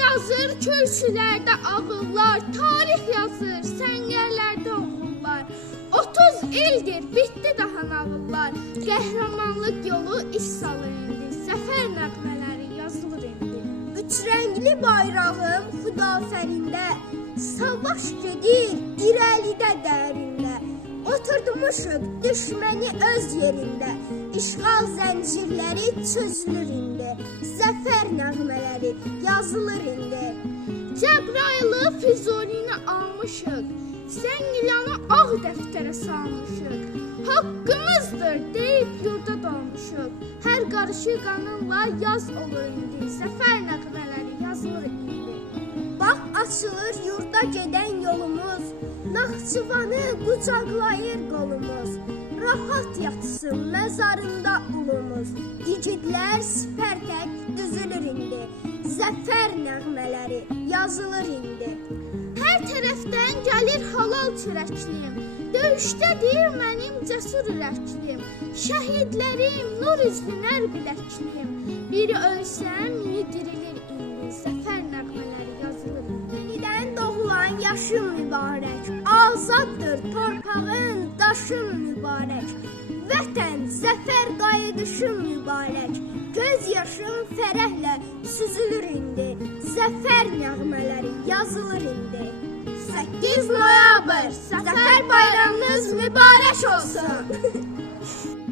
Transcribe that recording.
yazır kürsülərdə ağıllar, tarix yazır səngərlərdə oğullar. 30 ildir bitdi daha nağıllar, qəhrəmanlıq yolu iş salır indi, zəfər nəğmələri yazılır indi. Üç rəngli bayrağım xudafərində, savaş gedir irəlidə dərində. Oturdumuşuq düşməni öz yerində, işğal zəncirləri çözülür indi, zəfər nəğmələri yazılır indi. Cəbrayılı Füzulini almışıq, Zəngilanı ağ dəftərə salmışıq. Haqqımızdır deyib yurda dolmuşuq, hər qarışı qanınla yaz olur indi, zəfər nəğmələri yazılır indi. Bax açılır yurda gedən yolumuz, Naxçıvanı qucaqlayır qolumuz, rahat yatsın məzarında ulumuz, igidlər sipər tək düzülür indi, zəfər nəğmələri yazılır indi. Hər tərəfdən gəlir halal çörəkliyim, döyüşdədir mənim cəsur ürəkliyim, şəhidlərim nur üzlülər biləkliyim, biri ölsəm mini dirilir indi, zəfər nəğmələri yazılır indi. Yenidən doğulan yaşım mübarək, azaddır torpağın daşım mübarək, vətən zəfər qayıdışım mübarək, göz yaşım fərəhlə süzülür indi, zəfər nəğmələri yazılır indi. 8 noyabr, zəfər bayramınız mübarək olsun.